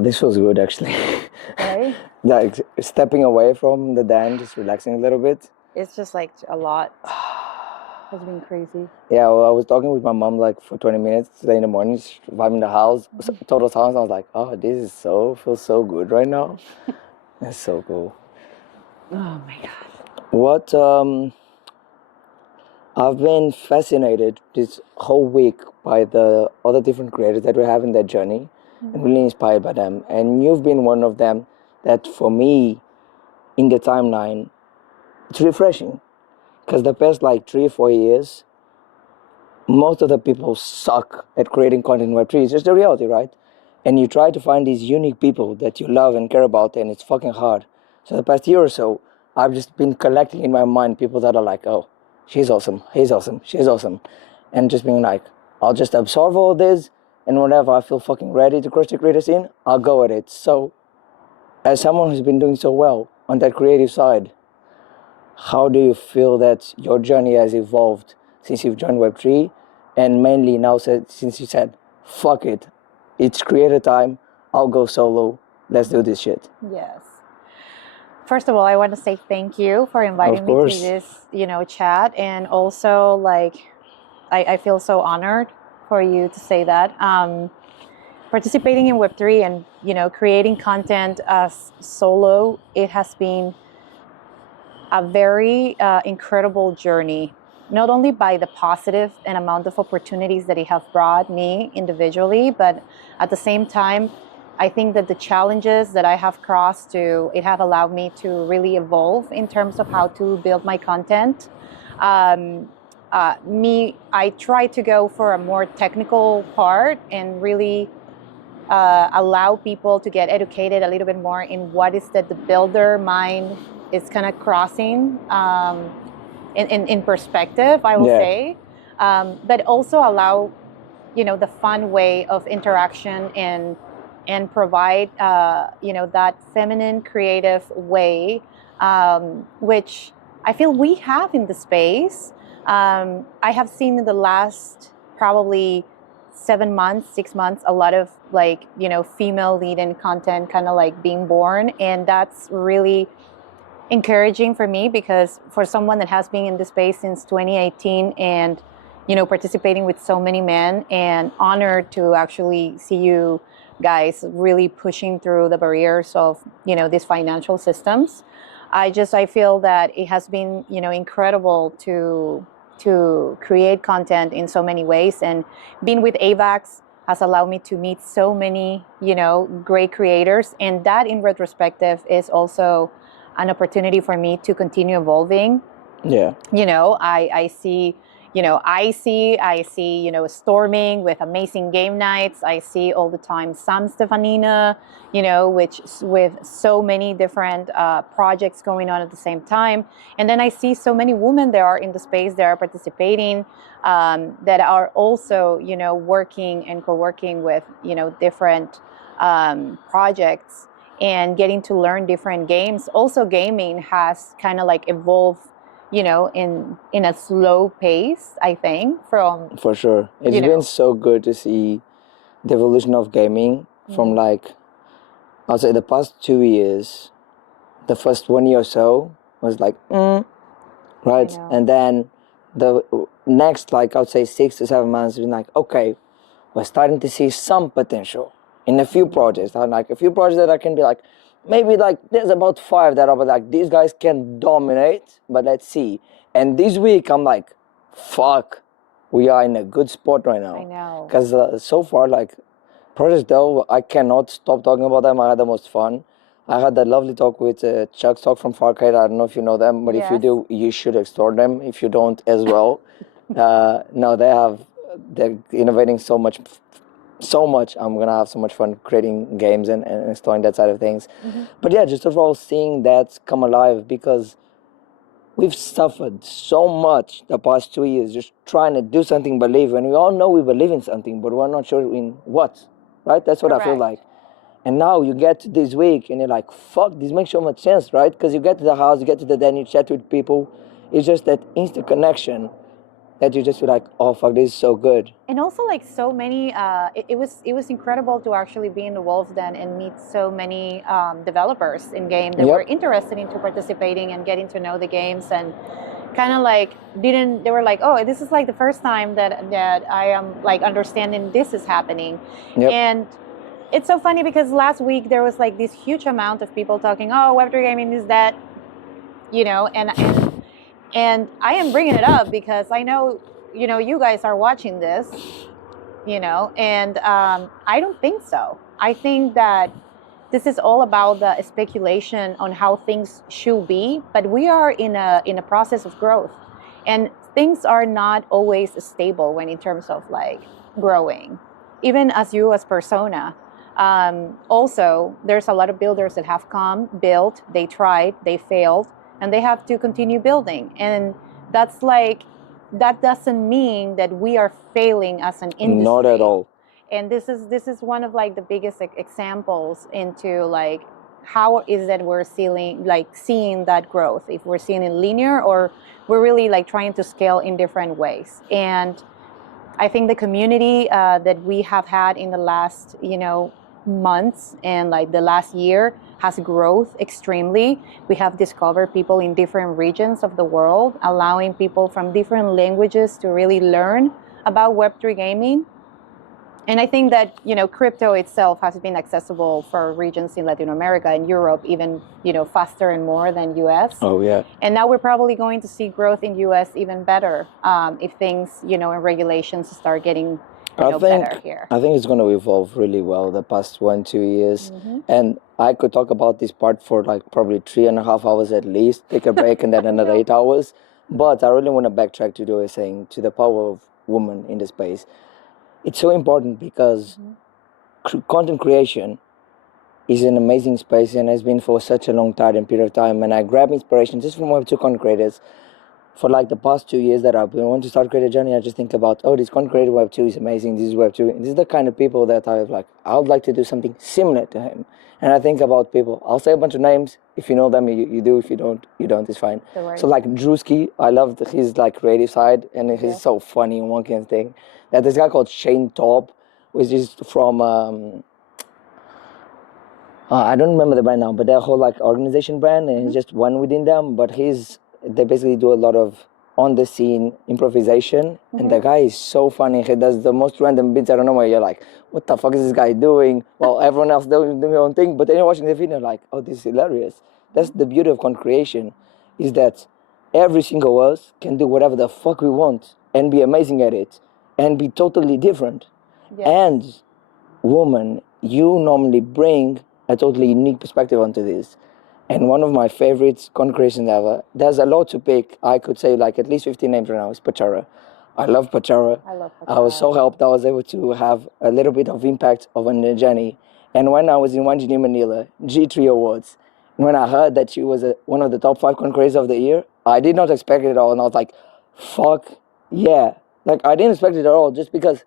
This was good actually. Right? Like stepping away from the den, just relaxing a little bit. It's just like a lot. Has been crazy. Yeah, well, I was talking with my mom like for 20 minutes today in the morning, just vibing the house, total silence. I was like, oh, this is feels so good right now. That's so cool. Oh my God. What I've been fascinated this whole week by the other different creators that we have in that journey and really inspired by them. And you've been one of them that for me in the timeline, it's refreshing. Because the past like 3 or 4 years, most of the people suck at creating content in Web3. It's just the reality, right? And you try to find these unique people that you love and care about, and it's fucking hard. So the past year or so, I've just been collecting in my mind people that are like, oh, she's awesome, he's awesome, she's awesome. And just being like, I'll just absorb all this, and whenever I feel fucking ready to crush the creator scene, I'll go at it. So, as someone who's been doing so well on that creative side, how do you feel that your journey has evolved since you've joined Web3? And mainly now, since you said, fuck it, it's creator time, I'll go solo, let's do this shit. Yes. First of all, I want to say thank you for Of inviting me to course. this, chat. And also, like, I feel so honored for you to say that. Participating in Web3 and, creating content as solo, it has been a very incredible journey, not only by the positive and amount of opportunities that it have brought me individually, but at the same time, I think that the challenges that I have crossed to, it have allowed me to really evolve in terms of how to build my content. I try to go for a more technical part and really allow people to get educated a little bit more in what is that the builder mind is kind of crossing in perspective, I will Yeah. say, but also allow the fun way of interaction and provide that feminine creative way, which I feel we have in the space. I have seen in the last probably 7 months, 6 months, a lot of female lead in content kind of like being born, and that's really encouraging for me because for someone that has been in the space since 2018 and participating with so many men, and honored to actually see you guys really pushing through the barriers of these financial systems. I feel that it has been incredible to create content in so many ways, and being with AVAX has allowed me to meet so many great creators, and that in retrospective is also an opportunity for me to continue evolving. Yeah. I see Storming with amazing game nights. I see all the time Sam Stefanina, which with so many different projects going on at the same time. And then I see so many women that are in the space that are participating, that are also, working and co-working with, different projects and getting to learn different games. Also, gaming has kind of like evolved in a slow pace, I think, from For sure. It's been so good to see the evolution of gaming from like, I'll say the past 2 years, the first 1 year or so was like, right? know. And then the next, like, I would say 6 to 7 months, been like, okay, we're starting to see some potential in a few projects. Like a few projects that I can be like, maybe like there's about 5 that are like, these guys can dominate, but let's see. And this week I'm like, fuck, we are in a good spot right now. I know. Because so far, like, projects though, I cannot stop talking about them. I had the most fun. I had that lovely talk with Chuck Stock from Farcade. I don't know if you know them, but if you Yes. do, you should explore them. If you don't, as well. No, they're innovating so much. So much. I'm gonna have so much fun creating games and exploring that side of things. But yeah, just overall seeing that come alive, because we've suffered so much the past 2 years just trying to do something, believe, and we all know we believe in something, but we're not sure in what. Right? That's what I feel like. And now you get to this week and you're like, fuck, this makes so much sense, right? Because you get to the house, you get to the den, you chat with people. It's just that instant connection that you just feel like, oh fuck, this is so good. And also like so many it was incredible to actually be in the Wolves Den and meet so many developers in game that were interested into participating and getting to know the games, and kind of like they were like, oh, this is like the first time that I am like understanding this is happening. And it's so funny because last week there was like this huge amount of people talking, oh, Web3 gaming is dead, and I am bringing it up because I know, you guys are watching this, and I don't think so. I think that this is all about the speculation on how things should be, but we are in a process of growth, and things are not always stable when in terms of like growing, even as you as persona. Also, there's a lot of builders that have built, they tried, they failed, and they have to continue building. And that doesn't mean that we are failing as an industry. Not at all. And this is one of like the biggest examples into like how is that we're seeing that growth, if we're seeing it linear or we're really like trying to scale in different ways. And I think the community that we have had in the last months and like the last year has growth extremely. We have discovered people in different regions of the world, allowing people from different languages to really learn about Web3 gaming. And I think that crypto itself has been accessible for regions in Latin America and Europe even faster and more than US. Oh yeah. And now we're probably going to see growth in US even better if things and regulations start getting better here. I think it's going to evolve really well the past 1-2 years. And I could talk about this part for like probably 3.5 hours at least, take a break and then another 8 hours. But I really want to backtrack to what you were saying, to the power of women in the space. It's so important because content creation is an amazing space and has been for such a long time and period of time. And I grab inspiration just from Web2 content creators. For like the past 2 years that I've been wanting to start creator journey, I just think about, oh, this content creator Web2 is amazing. This is Web2. And this is the kind of people that I would like to do something similar to him. And I think about people. I'll say a bunch of names. If you know them, you do. If you don't, you don't. It's fine. So like Drewski, I love his like creative side, and he's so funny and one kind thing. There's this guy called Shane Top, which is from I don't remember the brand now, but their whole like organization brand, and he's just one within them. But they basically do a lot of on the scene improvisation, and the guy is so funny. He does the most random bits. I don't know where you're like, what the fuck is this guy doing? Well, everyone else doing their own thing, but then you're watching the video like, oh, this is hilarious. That's the beauty of content creation, is that every single us can do whatever the fuck we want and be amazing at it and be totally different. And woman, you normally bring a totally unique perspective onto this. And one of my favorites content creations ever, there's a lot to pick. I could say like at least 15 names right now. It's Pachara. I love Pachara. I was so helped. I was able to have a little bit of impact on the journey. And when I was in 1G Manila, G3 Awards, and when I heard that she was one of the top 5 content creators of the year, I did not expect it at all. And I was like, fuck yeah. Like I didn't expect it at all, just because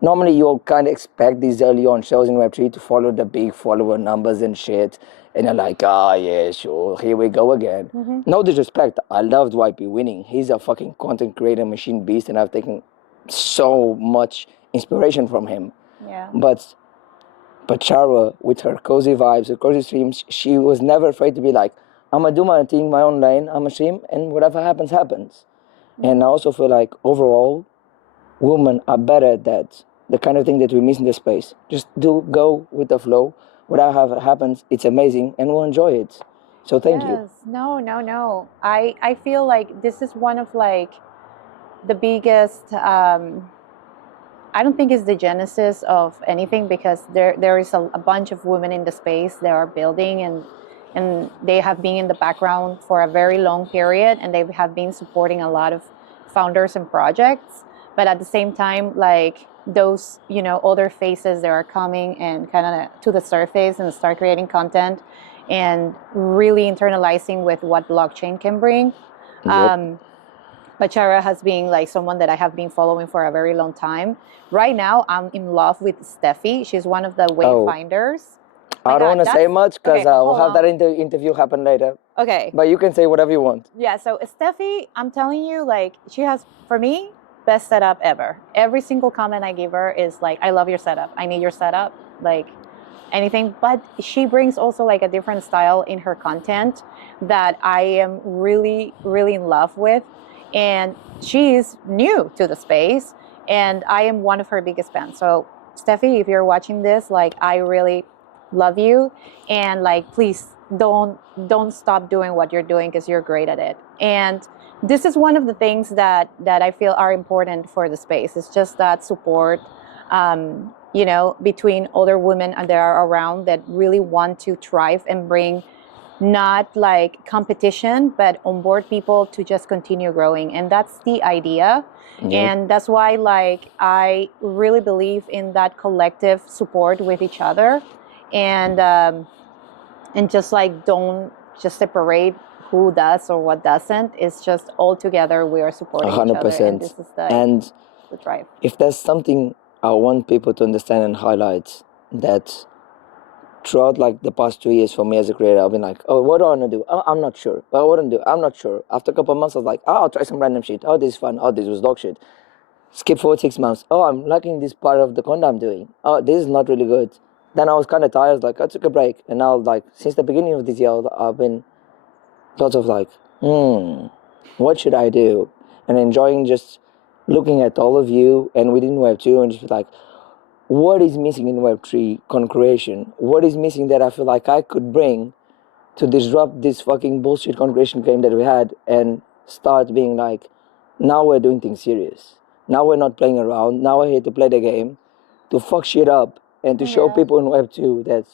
normally you'll kind of expect these early on shows in Web3 to follow the big follower numbers and shit. And you're like, yeah, sure, here we go again. No disrespect, I loved YP winning. He's a fucking content creator machine beast, and I've taken so much inspiration from him. But Pachara, with her cozy vibes, her cozy streams, she was never afraid to be like, I'm gonna do my thing, my own lane, I'm gonna stream, and whatever happens, happens. And I also feel like overall, women are better at that. The kind of thing that we miss in the space. Just go with the flow. Whatever happens, it's amazing, and we'll enjoy it. So thank you. No. I feel like this is one of like the biggest. I don't think it's the genesis of anything, because there is a bunch of women in the space that are building, and they have been in the background for a very long period, and they have been supporting a lot of founders and projects. But at the same time, like those other faces that are coming and kind of to the surface and start creating content and really internalizing with what blockchain can bring. Pachara has been like someone that I have been following for a very long time. Right now, I'm in love with Steffi. She's one of the Wayfinders. I don't want to say much because we'll have that interview happen later. Okay. But you can say whatever you want. Yeah, so Steffi, I'm telling you, like, she has, for me, best setup ever. Every single comment I give her is like, I love your setup. I need your setup. Like, anything. But she brings also like a different style in her content that I am really, really in love with. And she's new to the space, and I am one of her biggest fans. So, Steffi, if you're watching this, like, I really love you, and like, please don't stop doing what you're doing because you're great at it. And this is one of the things that I feel are important for the space. It's just that support, you know, between other women that are around that really want to thrive and bring not like competition, but onboard people to just continue growing. And that's the idea. Yep. And that's why, like, I really believe in that collective support with each other, and just like, don't just separate who does or what doesn't. It's just all together we are supporting 100%. Each other, and this is the drive. If there's something I want people to understand and highlight, that throughout like the past 2 years for me as a creator, I've been like, oh, what do I want to do? Oh, I'm not sure. What I want to do? I'm not sure. After a couple of months, I was like, oh, I'll try some random shit. Oh, this is fun. Oh, this was dog shit. Skip forward 6 months. Oh, I'm liking this part of the content I'm doing. Oh, this is not really good. Then I was kind of tired. I was like, I took a break. And now, like, since the beginning of this year, I've been lots of like, what should I do? And enjoying just looking at all of you and within Web2 and just like, what is missing in Web3 content creation? What is missing that I feel like I could bring to disrupt this fucking bullshit content creation game that we had and start being like, now we're doing things serious. Now we're not playing around. Now we're here to play the game, to fuck shit up, and to show people in Web2 that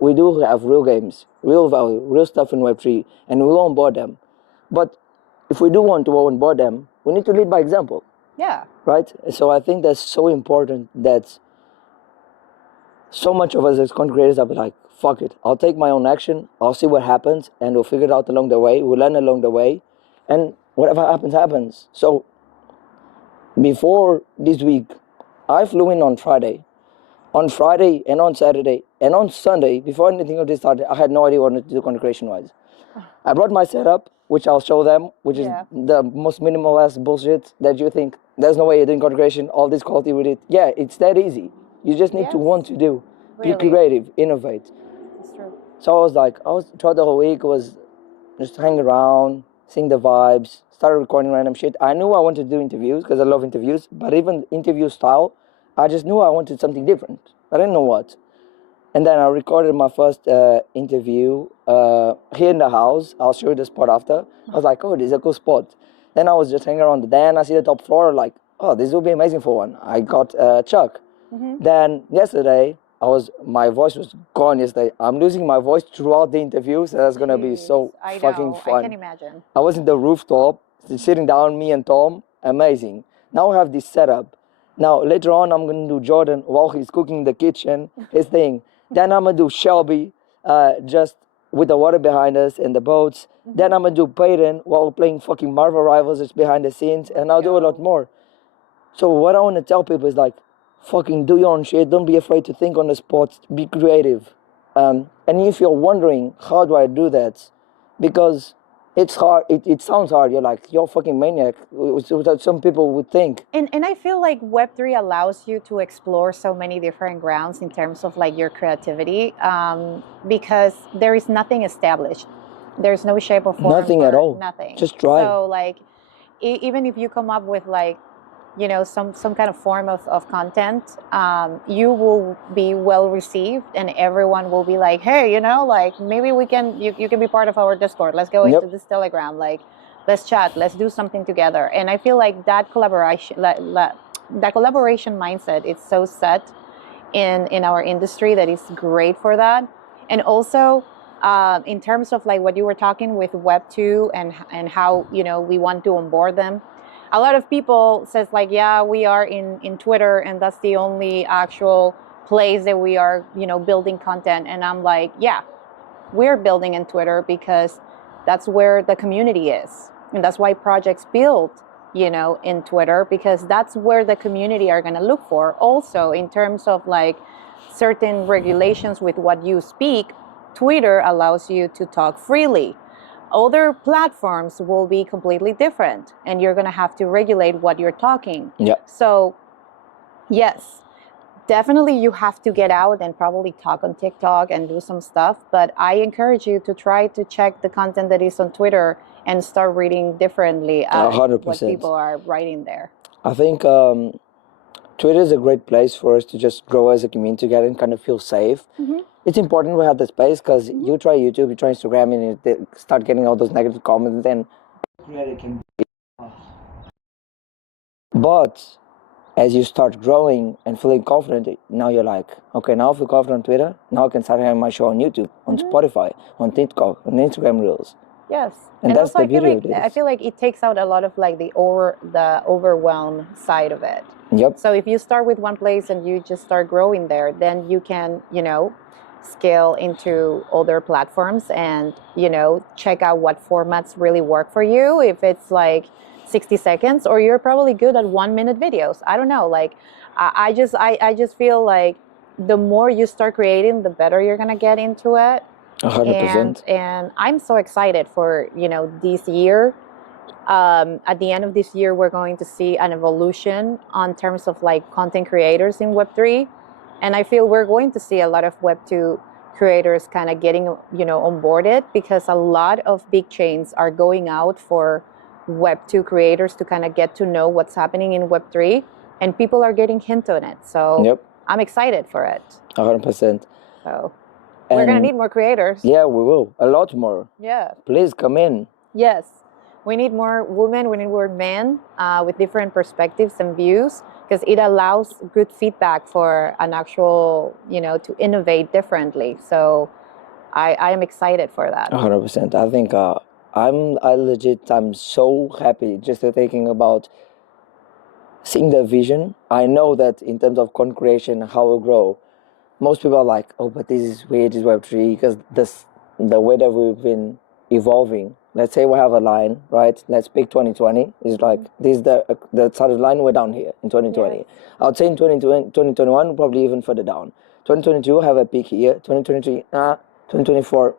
we do have real games, real value, real stuff in Web3, and we will onboard them. But if we do want to onboard them, we need to lead by example. Yeah. Right? So I think that's so important that so much of us as content creators are like, fuck it, I'll take my own action, I'll see what happens, and we'll figure it out along the way, we'll learn along the way, and whatever happens, happens. So before this week, I flew in on Friday. On Friday and on Saturday and on Sunday, before anything of this started, I had no idea what to do content creation-wise. I brought my setup, which I'll show them, which is the most minimalist bullshit that you think, there's no way you're doing content creation, all this quality with it. Yeah, it's that easy. You just need to want to do, be creative, innovate. That's true. So I was like, throughout the whole week was just hanging around, seeing the vibes, started recording random shit. I knew I wanted to do interviews because I love interviews, but even interview style, I just knew I wanted something different. I didn't know what. And then I recorded my first interview here in the house. I'll show you the spot after. I was like, oh, this is a cool spot. Then I was just hanging around. Then I see the top floor, like, oh, this will be amazing for one. I got Chuck. Mm-hmm. Then yesterday, my voice was gone yesterday. I'm losing my voice throughout the interview, so that's gonna be so fucking fun. I can imagine. I was in the rooftop, sitting down, me and Tom, amazing. Now I have this setup. Now later on, I'm gonna do Jordan while he's cooking in the kitchen, his thing. Then I'm gonna do Shelby, just with the water behind us and the boats. Mm-hmm. Then I'm gonna do Peyton while playing fucking Marvel Rivals, just behind the scenes, and I'll do a lot more. So what I want to tell people is like, fucking do your own shit. Don't be afraid to think on the spot. Be creative. And if you're wondering, how do I do that? Because it's hard. It sounds hard. You're like, you're a fucking maniac. Some people would think. And I feel like Web3 allows you to explore so many different grounds in terms of like your creativity, because there is nothing established. There's no shape or form. Nothing at all. Nothing. Just try. So like, even if you come up with like, you know, some kind of form of content, you will be well received, and everyone will be like, hey, you know, like maybe you can be part of our Discord. Let's go into this Telegram. Like, let's chat. Let's do something together. And I feel like that collaboration, that collaboration mindset, is so set in our industry that is great for that. And also, in terms of like what you were talking with Web2 and how, you know, we want to onboard them. A lot of people says like, yeah, we are in Twitter, and that's the only actual place that we are, you know, building content. And I'm like, yeah, we're building in Twitter because that's where the community is. And that's why projects build, you know, in Twitter, because that's where the community are going to look for. Also, in terms of like certain regulations with what you speak, Twitter allows you to talk freely. Other platforms will be completely different, and you're going to have to regulate what you're talking. Yeah. So, yes, definitely you have to get out and probably talk on TikTok and do some stuff. But I encourage you to try to check the content that is on Twitter and start reading differently 100%. what people are writing there. I think Twitter is a great place for us to just grow as a community together and kind of feel safe. Mm-hmm. It's important we have the space because you try YouTube, you try Instagram, and you start getting all those negative comments, then creator can be. But as you start growing and feeling confident, now you're like, okay, now I feel confident on Twitter. Now I can start having my show on YouTube, on Spotify, on TikTok, on Instagram Reels. Yes, and that's also the beauty of this. I feel like it takes out a lot of like the overwhelm side of it. Yep. So if you start with one place and you just start growing there, then you can, scale into other platforms and, check out what formats really work for you. If it's like 60 seconds, or you're probably good at 1-minute videos. I don't know. Like, I just feel like the more you start creating, the better you're gonna get into it. 100%. And I'm so excited for this year. At the end of this year, we're going to see an evolution on terms of like content creators in Web3, and I feel we're going to see a lot of Web2 creators kind of getting onboarded, because a lot of big chains are going out for Web2 creators to kind of get to know what's happening in Web3, and people are getting hint on it. So Yep. I'm excited for it. 100%. So we're going to need more creators. Yeah, we will. A lot more. Yeah. Please come in. Yes. We need more women, we need more men with different perspectives and views, because it allows good feedback for an actual, to innovate differently. So I am excited for that. 100%. I think I'm so happy just thinking about seeing the vision. I know that in terms of content creation, how we grow, most people are like, oh, but this is weird, this is Web3, because the way that we've been evolving. Let's say we have a line, right? Let's pick 2020. It's like, this is the started line, we're down here in 2020. Yes. I would say in 2021, probably even further down. 2022, have a peak here. 2023, 2024,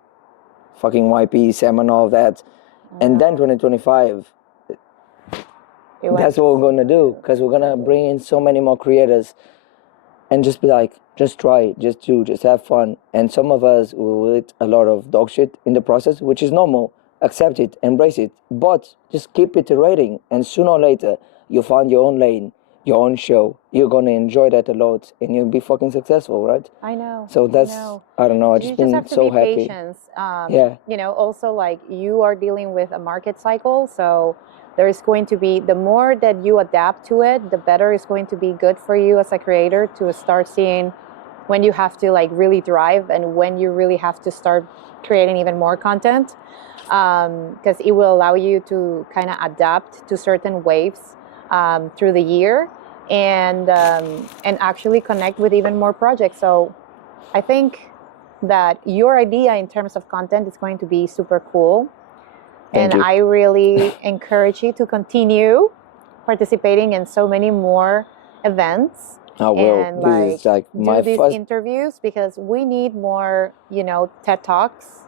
fucking YP, Sam and all that. And then 2025, that's what we're going to do, because we're going to bring in so many more creators and just be like, just try it, just have fun. And some of us will eat a lot of dog shit in the process, which is normal. Accept it, embrace it, but just keep iterating, and sooner or later you'll find your own lane, your own show. You're gonna enjoy that a lot, and you'll be fucking successful, right? I know. So that's I don't know. I just been so happy. Patience. Also, like, you are dealing with a market cycle, so there is going to be, the more that you adapt to it, the better it's going to be good for you as a creator to start seeing when you have to like really thrive and when you really have to start creating even more content. Because it will allow you to kind of adapt to certain waves through the year, and actually connect with even more projects. So I think that your idea in terms of content is going to be super cool. Thank you. I really encourage you to continue participating in so many more events. I will. And this is like my do these first interviews, because we need more, TED Talks.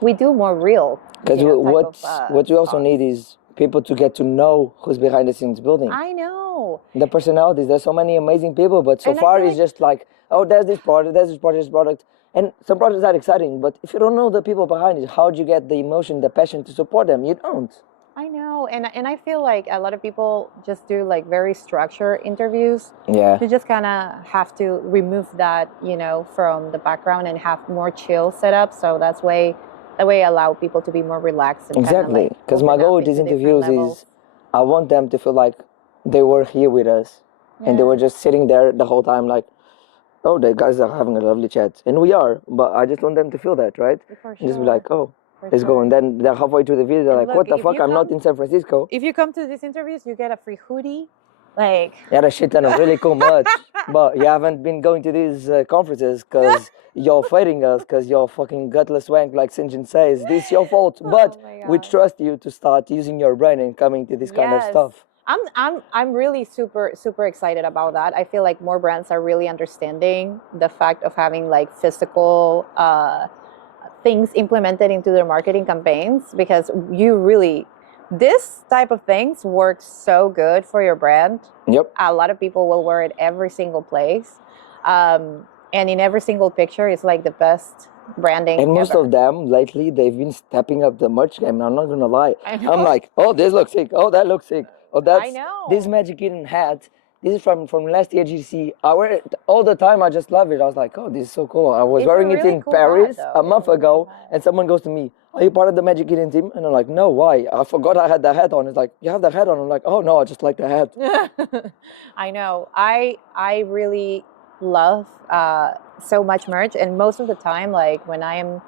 We do more real. Because what we also need is people to get to know who's behind the scenes building. I know. The personalities. There's so many amazing people, but so far it's just like, oh, there's this product, this product. And some projects are exciting, but if you don't know the people behind it, how do you get the emotion, the passion to support them? You don't. I know. And I feel like a lot of people just do like very structured interviews. Yeah. You just kind of have to remove that, from the background and have more chill setup. So that way allow people to be more relaxed. And exactly. Because my goal with these interviews is I want them to feel like they were here with us. Yeah. And they were just sitting there the whole time like, oh, the guys are having a lovely chat. And we are. But I just want them to feel that, right? For sure. And just be like, oh, let's go. And then they're halfway through the video. They're like, look, what the fuck? I'm not in San Francisco. If you come to these interviews, you get a free hoodie. Like, yeah, that shit ton of really cool merch. But you haven't been going to these conferences because you're fighting us, because you're fucking gutless wank, like Sinjin says. This is your fault. But we trust you to start using your brain and coming to this kind of stuff. I'm really super excited about that. I feel like more brands are really understanding the fact of having like physical things implemented into their marketing campaigns, because you really, this type of things works so good for your brand. Yep. A lot of people will wear it every single place, and in every single picture it's like the best branding And most ever. of them lately, they've been stepping up the merch game. I'm not gonna lie. I know. I'm like, oh, this looks sick. Oh, that looks sick. Oh, that's know. this Magic Eden hat. This is from last year GDC. I wear it all the time. I just love it. I was like, oh, this is so cool. I was It's a wearing it really in cool hat, Paris though. a It's month a really ago, cool hat. and someone goes to me, "Are you part of the Magic Eden team?" And I'm like, "No, why? I forgot I had the hat on." It's like, "You have the hat on." I'm like, "Oh no, I just like the hat." I know. I really love so much merch, and most of the time, like when I am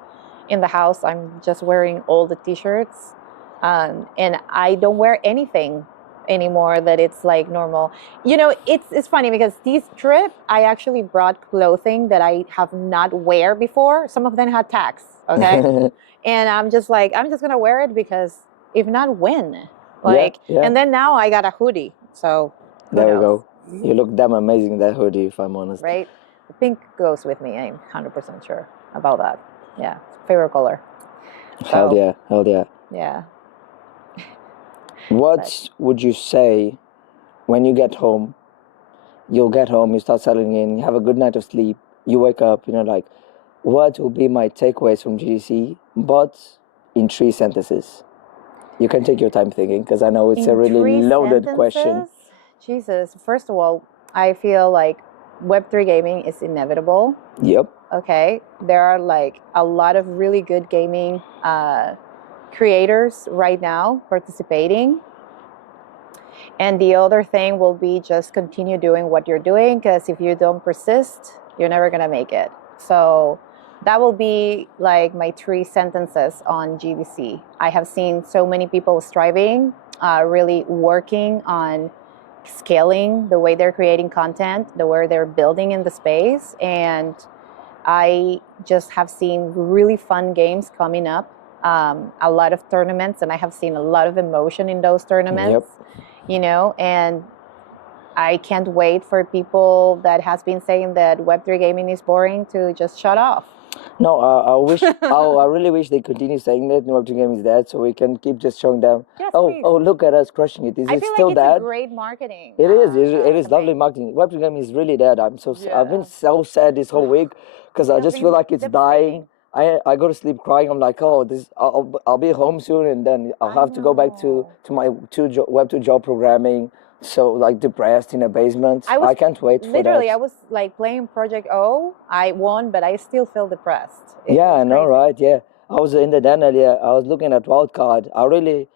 in the house, I'm just wearing all the t-shirts, and I don't wear anything anymore that it's like normal. You know, it's funny because this trip I actually brought clothing that I have not wear before. Some of them had tags, okay, and I'm just like, I'm just gonna wear it because if not, when? Like, yeah. and then now I got a hoodie, so who There we knows, go. You look damn amazing in that hoodie, if I'm honest. right? The pink goes with me. I'm 100% sure about that. Yeah, favorite color. Hell So, yeah, hell yeah. yeah. What would you say when you get home? You'll get home, you start settling in, you have a good night of sleep, you wake up, like, what will be my takeaways from GDC? But in 3 sentences. You can take your time thinking, because I know it's a In really 3 loaded question. sentences, Jesus. First of all, I feel like Web3 gaming is inevitable. Yep. Okay, there are like a lot of really good gaming creators right now participating. And the other thing will be just continue doing what you're doing, because if you don't persist, you're never gonna make it. So that will be like my 3 sentences on GDC. I have seen so many people striving, really working on scaling the way they're creating content, the way they're building in the space, and I just have seen really fun games coming up, a lot of tournaments, and I have seen a lot of emotion in those tournaments. Yep. And I can't wait for people that has been saying that Web3 gaming is boring to just shut off. No, I really wish they continue saying that Web2 game is dead, so we can keep just showing them. Yes, oh, please. oh, look at us crushing it. Is I it feel still like it's dead? a great marketing. It is. It is lovely campaign. marketing. Web2 game is really dead. I've been Yeah. so sad this whole week because I just feel like it's dying. I go to sleep crying. I'm like, oh, I'll be home soon, and then I'll have to go back to my Web2 job programming. So like depressed in a basement. I can't wait for that. Literally, I was like playing Project O. I won, but I still feel depressed. Yeah, I know, right? Yeah, I was in the den earlier. I was looking at Wildcard. I really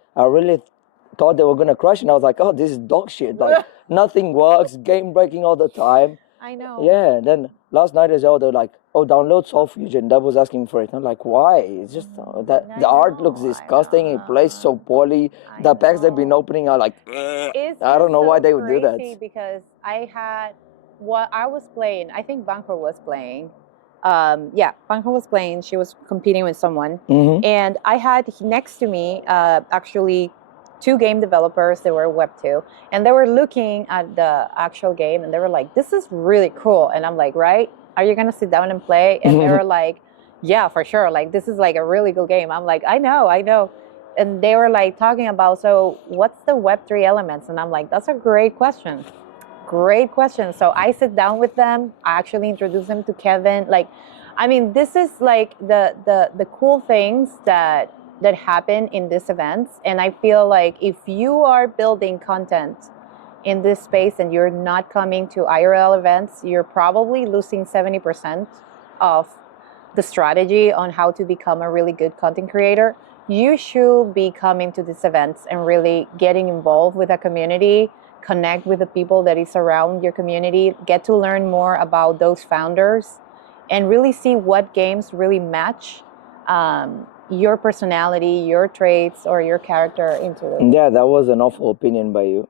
thought they were gonna crush, and I was like, oh, this is dog shit. Like nothing works, game breaking all the time. I know. Yeah, and then last night as well, they were like, oh, download Soul Fusion. That was asking for it. I'm like, why? It's just that the art looks disgusting. It plays so poorly. The packs they've been opening are like, I don't know why they would do that. Because I had what I was playing. I think Banco was playing. Yeah, Banco was playing. She was competing with someone, and I had next to me actually 2 game developers. They were Web2, and they were looking at the actual game, and they were like, "This is really cool." And I'm like, "Right? Are you gonna sit down and play?" And they were like, "Yeah, for sure. Like this is like a really good game." I'm like, I know." And they were like talking about, so what's the Web3 elements? And I'm like, that's a great question. Great question. So I sit down with them. I actually introduce them to Kevin. Like, I mean, this is like the cool things that happen in these events. And I feel like if you are building content in this space and you're not coming to IRL events, you're probably losing 70% of the strategy on how to become a really good content creator. You should be coming to these events and really getting involved with a community, connect with the people that is around your community, get to learn more about those founders, and really see what games really match your personality, your traits, or your character into it. Yeah, that was an awful opinion by you.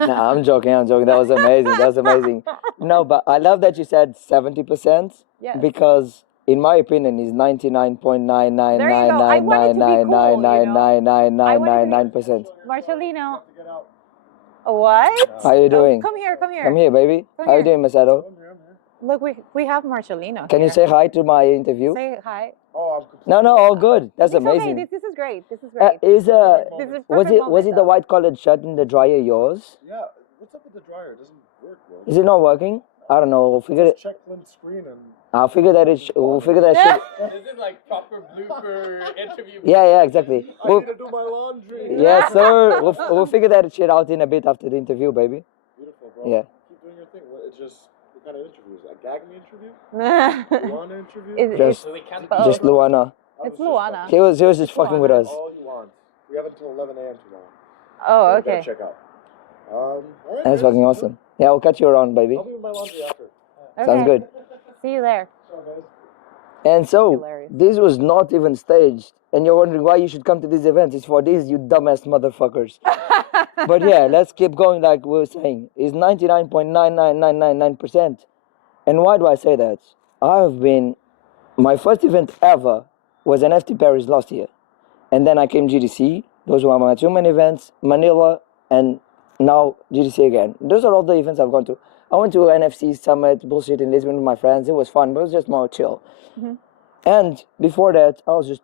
No, I'm joking. That was amazing. No, but I love that you said 70%. Yes. Because in my opinion, it's 99.999999999999999%. Marcelino, What? How you doing? Come here. Come here, baby. Come How you here. doing, Masato? Look, we have Marcelino. Can you say hi to my interview? Say hi. No, all good. That's amazing. Okay. This is great. This is great. This is was it the white collared shirt in the dryer yours? Yeah, what's up with the dryer? It doesn't work, bro. Is it not working? I don't know. We'll figure it. Just check Clint's screen and. I'll figure that it. We'll figure that shit. This is like proper blooper interview. Yeah, exactly. I need to do my laundry. Yes, sir. We'll figure that shit out in a bit after the interview, baby. Beautiful, bro. Yeah. Keep doing your thing. It's just what kind of interview is it? A gagging interview? LUANA interview? Just, We can't just Luana. It's LUANA. He was just fucking with us. All he wants. We have until 11 a.m. tomorrow. Oh, We okay. gotta check out. All right, That's guys. fucking awesome. Yeah, we'll catch you around, baby. I'll be with my laundry after. Sounds good. See you there. So, guys. And so, Hilarious. this was not even staged. And you're wondering why you should come to this event. It's for these, you dumbass motherfuckers. But yeah, let's keep going like we were saying. It's 99.99999%. And why do I say that? My first event ever was NFT Paris last year. And then I came GDC. Those were my two main events, Manila and now GDC again. Those are all the events I've gone to. I went to NFC Summit, bullshit in Lisbon with my friends. It was fun, but it was just more chill. Mm-hmm. And before that, I was just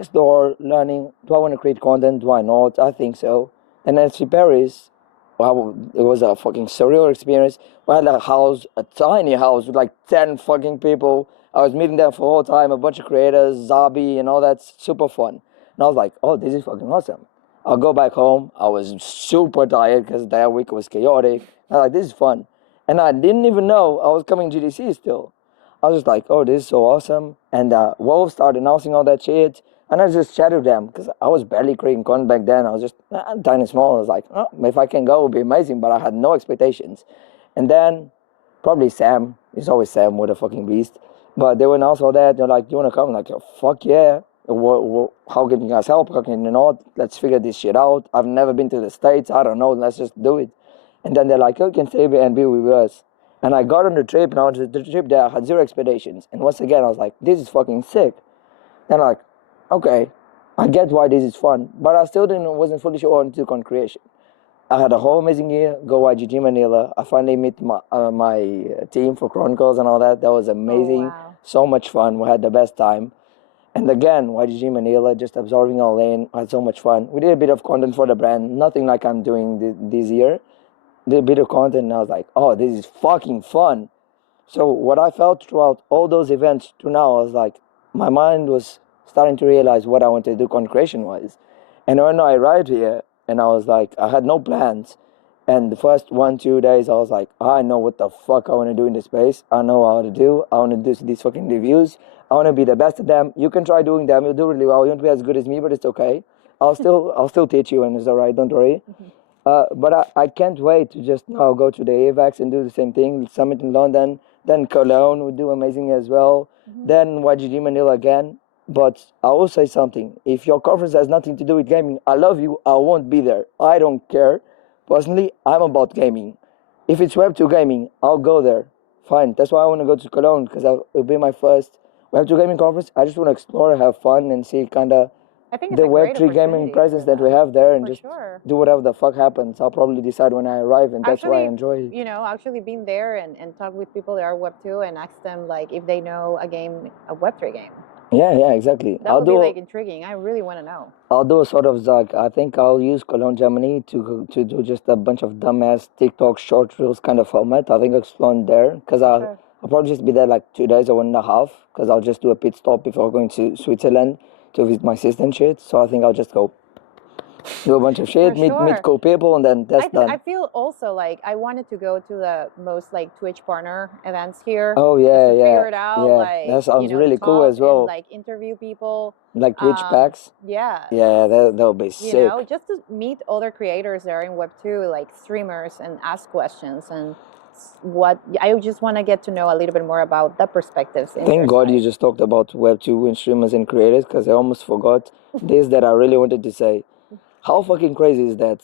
explore, learning. Do I want to create content? Do I not? I think so. And NFC Paris, wow, it was a fucking surreal experience. We had a house, a tiny house with like 10 fucking people. I was meeting them for the whole time, a bunch of creators, Zabi and all that, super fun. And I was like, oh, this is fucking awesome. I'll go back home. I was super tired because that week was chaotic. I was like, this is fun. And I didn't even know I was coming GDC still. I was just like, oh, this is so awesome. And Wolf started announcing all that shit. And I just chatted with them because I was barely creating content back then. I was just tiny small. I was like, oh, if I can go, it would be amazing. But I had no expectations. And then probably Sam. It's always Sam with a fucking beast. But they would announce all that. They're like, do you want to come? I'm like, oh, fuck yeah. How can you guys help? How can you not? Let's figure this shit out. I've never been to the States. I don't know. Let's just do it. And then they're like, oh, you can stay and be with us. And I got on the trip, and on the trip there, I had zero expectations. And once again, I was like, this is fucking sick. Then I'm like, okay, I get why this is fun. But I still wasn't fully sure on content creation. I had a whole amazing year, go YGG Manila. I finally met my team for Chronicles and all that. That was amazing. Oh, wow. So much fun. We had the best time. And again, YGG Manila, just absorbing all in. I had so much fun. We did a bit of content for the brand. Nothing like I'm doing this year. Did a bit of content and I was like, oh, this is fucking fun. So what I felt throughout all those events to now, I was like, my mind was starting to realize what I wanted to do content creation wise. And when I arrived here and I was like, I had no plans. And the first 1-2 days, I was like, I know what the fuck I want to do in this space. I know how to do. I want to do these fucking reviews. I want to be the best at them. You can try doing them. You'll do really well. You won't be as good as me, but it's okay. I'll still teach you and it's all right. Don't worry. Mm-hmm. But I can't wait to just now go to the AVAX and do the same thing. Summit in London, then Cologne would do amazing as well. Mm-hmm. Then YGG Manila again. But I will say something. If your conference has nothing to do with gaming, I love you. I won't be there. I don't care. Personally, I'm about gaming. If it's Web2 gaming, I'll go there. Fine. That's why I want to go to Cologne because it'll be my first Web2 gaming conference. I just want to explore, have fun, and see kind of the Web3 gaming presence that we have there and just do whatever the fuck happens. I'll probably decide when I arrive, and that's why I enjoy it. You know, actually being there and talk with people that are Web2 and ask them like if they know a Web3 game. Yeah, exactly. That would be like intriguing. I really want to know. I'll do a sort of like, I think I'll use Cologne, Germany to do just a bunch of dumbass TikTok short reels kind of format. I think I'll explore there because I'll probably just be there like 2 days or 1.5 because I'll just do a pit stop before going to Switzerland to visit my sister and shit. So I think I'll just go do a bunch of shit, meet cool people, and then that's done. I feel also like I wanted to go to the most like Twitch partner events here. Oh yeah, figure it out. Yeah, like, that sounds really cool as well. And, like interview people. Like Twitch packs. Yeah. Yeah, that'll be sick. You know, just to meet other creators that are in Web2, like streamers, and ask questions and I just want to get to know a little bit more about the perspectives. Thank God you just talked about Web2 and streamers and creators because I almost forgot this that I really wanted to say. How fucking crazy is that?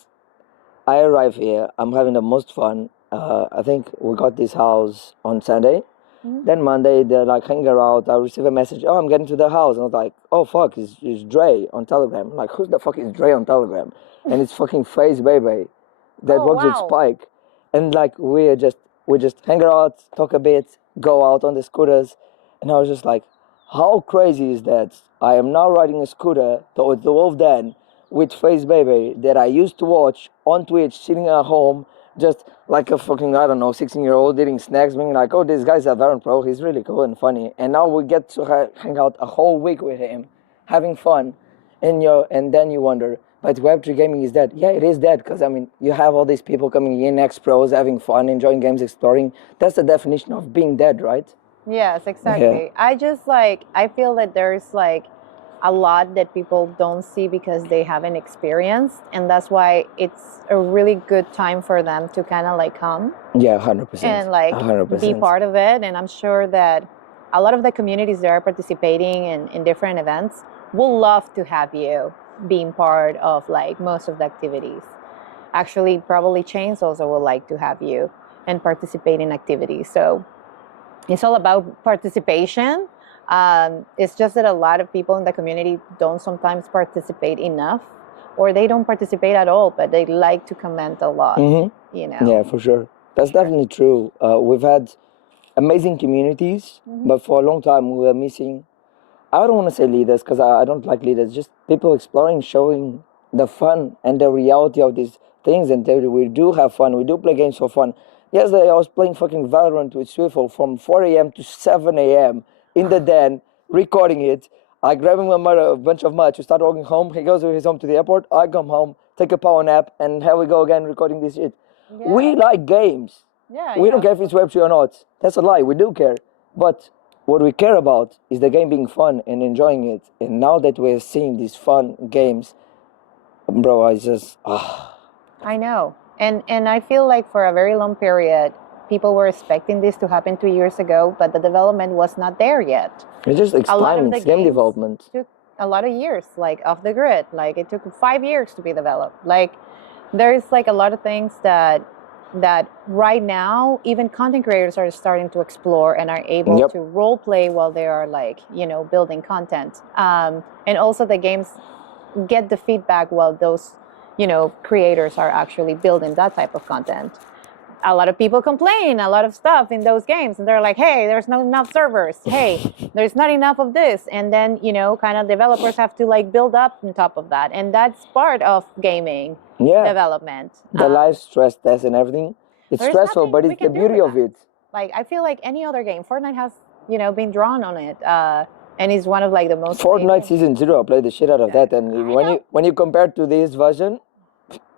I arrive here, I'm having the most fun. I think we got this house on Sunday. Mm-hmm. Then Monday, they're like hanging out. I receive a message, oh, I'm getting to the house. And I was like, oh, fuck, it's Dre on Telegram. I'm like, who's the fuck is Dre on Telegram? And it's fucking Face Baby. that works with wow. Spike, and like we just hang out, talk a bit, go out on the scooters, and I was just like, how crazy is that? I am now riding a scooter towards the Wolf Den with Face Baby that I used to watch on Twitch, sitting at home, just like a fucking, I don't know, 16-year-old eating snacks, being like, oh, this guy's a Valorant pro, he's really cool and funny. And now we get to hang out a whole week with him, having fun, and then you wonder, but Web3 gaming is dead. Yeah, it is dead, because I mean, you have all these people coming in, ex-pros, having fun, enjoying games, exploring. That's the definition of being dead, right? Yes, exactly. I feel that there's like a lot that people don't see because they haven't experienced, and that's why it's a really good time for them to kind of like come. Yeah, 100%. And like 100%. be part of it. And I'm sure that a lot of the communities that are participating in different events will love to have you being part of like most of the activities. Actually, probably chains also would like to have you and participate in activities. So it's all about participation. It's just that a lot of people in the community don't sometimes participate enough, or they don't participate at all, but they like to comment a lot. Yeah, for sure. That's definitely true. We've had amazing communities, but for a long time we were missing, I don't want to say leaders, because I don't like leaders, just people exploring, showing the fun and the reality of these things. And we do have fun, we do play games for fun. Yesterday I was playing fucking Valorant with Swiffle from 4 a.m. to 7 a.m. in the den, recording it. I grab him a bunch of much, we start walking home, he goes with his home to the airport, I come home, take a power nap, and here we go again recording this shit. Yeah. We like games. We don't care if it's Web3 or not. That's a lie, we do care. But what we care about is the game being fun and enjoying it. And now that we're seeing these fun games, bro, I know. And I feel like for a very long period, people were expecting this to happen 2 years ago, but the development was not there yet. It just takes A lot time, of the it's game games development. took a lot of years, like off the grid. Like it took 5 years to be developed. Like there's like a lot of things that right now even content creators are starting to explore and are able to role play while they are like, you know, building content. And also the games get the feedback while those, you know, creators are actually building that type of content. A lot of people complain a lot of stuff in those games, and they're like, hey, there's not enough servers, hey, there's not enough of this, and then, you know, kind of developers have to like build up on top of that, and that's part of gaming development. The live stress test and everything, it's stressful, but it's the beauty of it. Like I feel like any other game, Fortnite has, you know, been drawn on it, and is one of like the most Fortnite Season 0, I played the shit out of that, and when you compare to this version,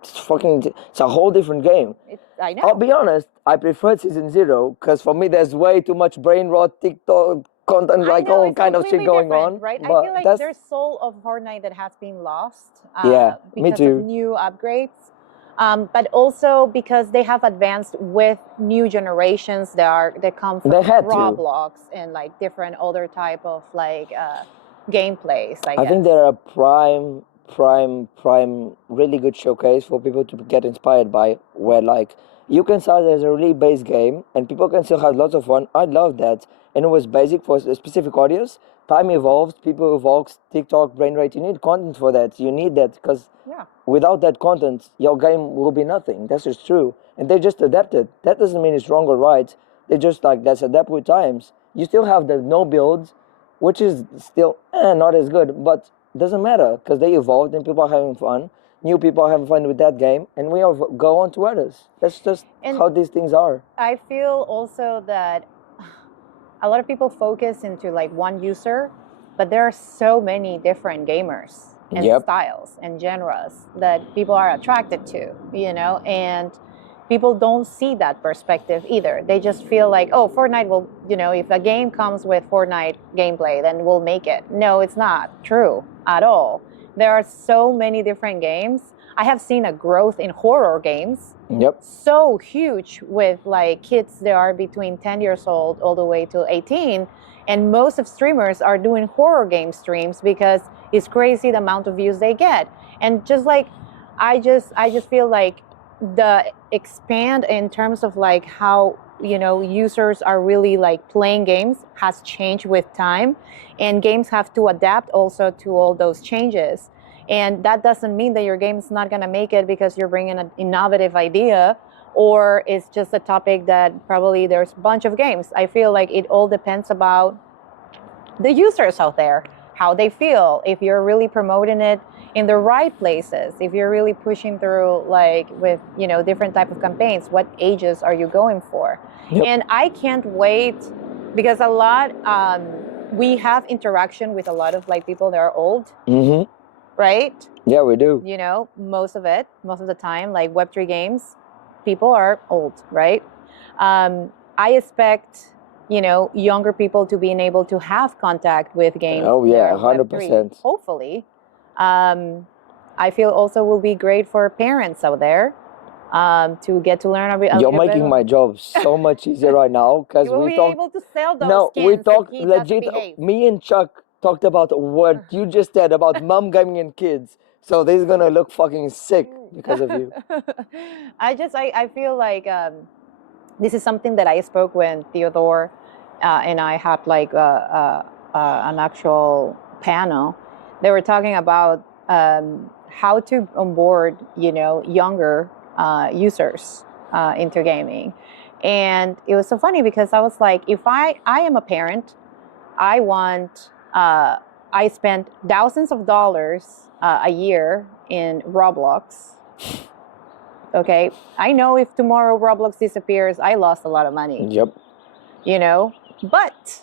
it's a whole different game. I know. I'll be honest, I preferred Season 0 because for me there's way too much brain rot, TikTok content, like all kind of shit going on. Right? But I feel like there's soul of Fortnite that has been lost. Me because too. of new upgrades. But also because they have advanced with new generations that come from Roblox and like different other type of like gameplays. I think they're a prime really good showcase for people to get inspired by, where like you can start as a really base game and people can still have lots of fun. I love that. And it was basic for a specific audience. Time evolves, people evolve, TikTok, brain rate, you need content for that. You need that because without that content, your game will be nothing. That's just true. And they just adapted. That doesn't mean it's wrong or right. They just like, that's adapt with times. You still have the no builds, which is still not as good, but doesn't matter because they evolved and people are having fun. New people are having fun with that game, and we all go on to others. That's just how these things are. I feel also that a lot of people focus into like one user, but there are so many different gamers and styles and genres that people are attracted to, you know, and people don't see that perspective either. They just feel like, oh, Fortnite will, you know, if a game comes with Fortnite gameplay, then we'll make it. No, it's not true at all. There are so many different games. I have seen a growth in horror games. So huge with like kids that are between 10 years old all the way to 18. And most of streamers are doing horror game streams because it's crazy the amount of views they get. And just like, I just feel like the expand in terms of like how, you know, users are really like playing games has changed with time, and games have to adapt also to all those changes. And that doesn't mean that your game's not going to make it because you're bringing an innovative idea, or it's just a topic that probably there's a bunch of games. I feel like it all depends about the users out there, how they feel, if you're really promoting it in the right places, if you're really pushing through like with, you know, different type of campaigns, what ages are you going for? Yep. And I can't wait because a lot, we have interaction with a lot of like people that are old, Mm-hmm. right? Yeah, we do. You know, most of the time, like Web3 games, people are old, right? I expect, you know, younger people to being able to have contact with games. Oh yeah, that are Web3, 100%. hopefully. I feel also will be great for parents out there to get to learn about. You're making my job so much easier right now because you will we be talked. able to sell those No, skins we if talked he doesn't legit. behave. Me and Chuck talked about what you just said about mom gaming and kids. So this is gonna look fucking sick because of you. I feel like this is something that I spoke when Theodore and I had like an actual panel. They were talking about how to onboard, you know, younger users into gaming. And it was so funny because I was like, if I am a parent, I want, I spend thousands of dollars a year in Roblox. Okay, I know if tomorrow Roblox disappears, I lost a lot of money. Yep. You know, but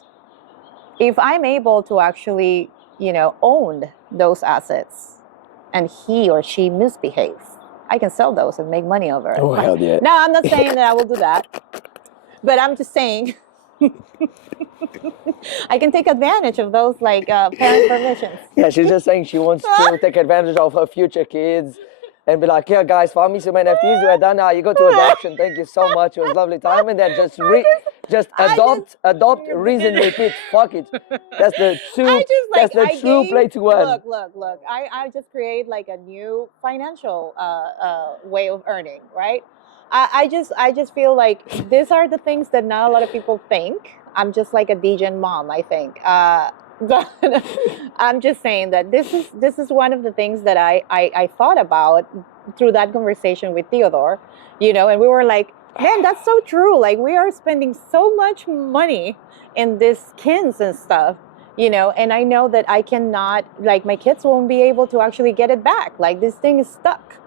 if I'm able to actually, you know, own those assets and he or she misbehaves, I can sell those and make money over it. Oh hell yeah. No, I'm not saying that I will do that, but I'm just saying I can take advantage of those like parent permissions. Yeah, she's just saying she wants to take advantage of her future kids and be like, yeah, guys, found me some NFTs. We're done now. You go to adoption. Thank you so much. It was a lovely time. And then just adopt, reason, repeat. Fuck it. That's the true play to earn. Look. I just create like a new financial way of earning, right? I just feel like these are the things that not a lot of people think. I'm just like a degen mom, I think. But I'm just saying that this is one of the things that I thought about through that conversation with Theodore, you know, and we were like, man, that's so true. Like we are spending so much money in these skins and stuff, you know, and I know that I cannot, like my kids won't be able to actually get it back. Like this thing is stuck.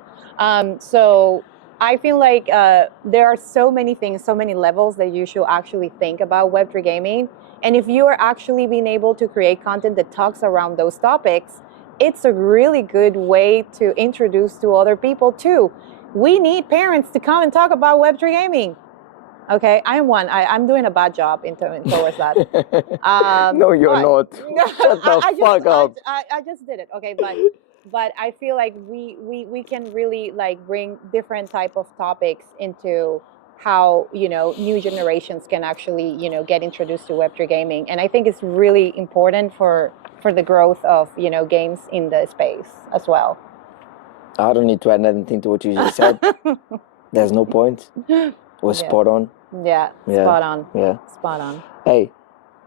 So I feel like there are so many things, so many levels that you should actually think about Web3 gaming. And if you are actually being able to create content that talks around those topics, it's a really good way to introduce to other people too. We need parents to come and talk about Web3 gaming. Okay, I'm doing a bad job towards that. No, you're not. Shut the fuck up. I just did it. Okay, but I feel like we can really like bring different type of topics into how, you know, new generations can actually, you know, get introduced to Web3 gaming. And I think it's really important for the growth of, you know, games in the space as well. I don't need to add anything to what you just said. There's no point. We're spot on. Yeah, spot on. Yeah. Spot on. Hey,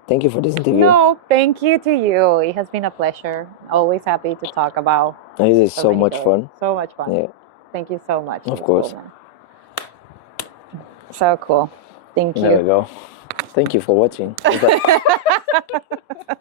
thank you for this interview. No, thank you to you. It has been a pleasure. Always happy to talk about. This is so much fun. So much fun. Yeah. Thank you so much. Of course. So cool. Thank you. There we go. Thank you for watching.